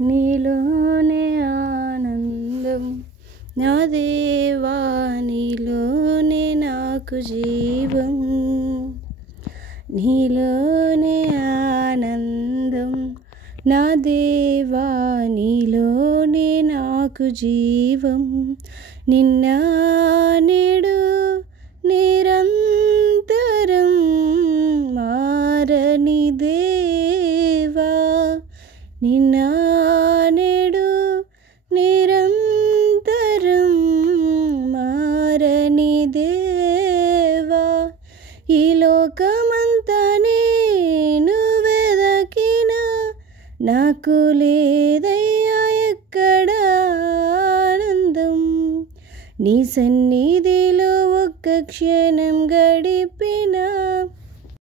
నీలోనే ఆనందం నా దేవా, నీలోనే నాకు జీవం. నీలోనే ఆనందం నా దేవా, నీలోనే నాకు జీవం. నిన్న నేడు నిరంతరం మారని దేవా, నిన్న నేడు నిరంతరం మారని దేవా. ఈ లోకమంతా నేను వెదకినా నాకు లేదయ్యా ఎక్కడ ఆనందం. నీ సన్నిధిలో ఒక్క క్షణం గడిపి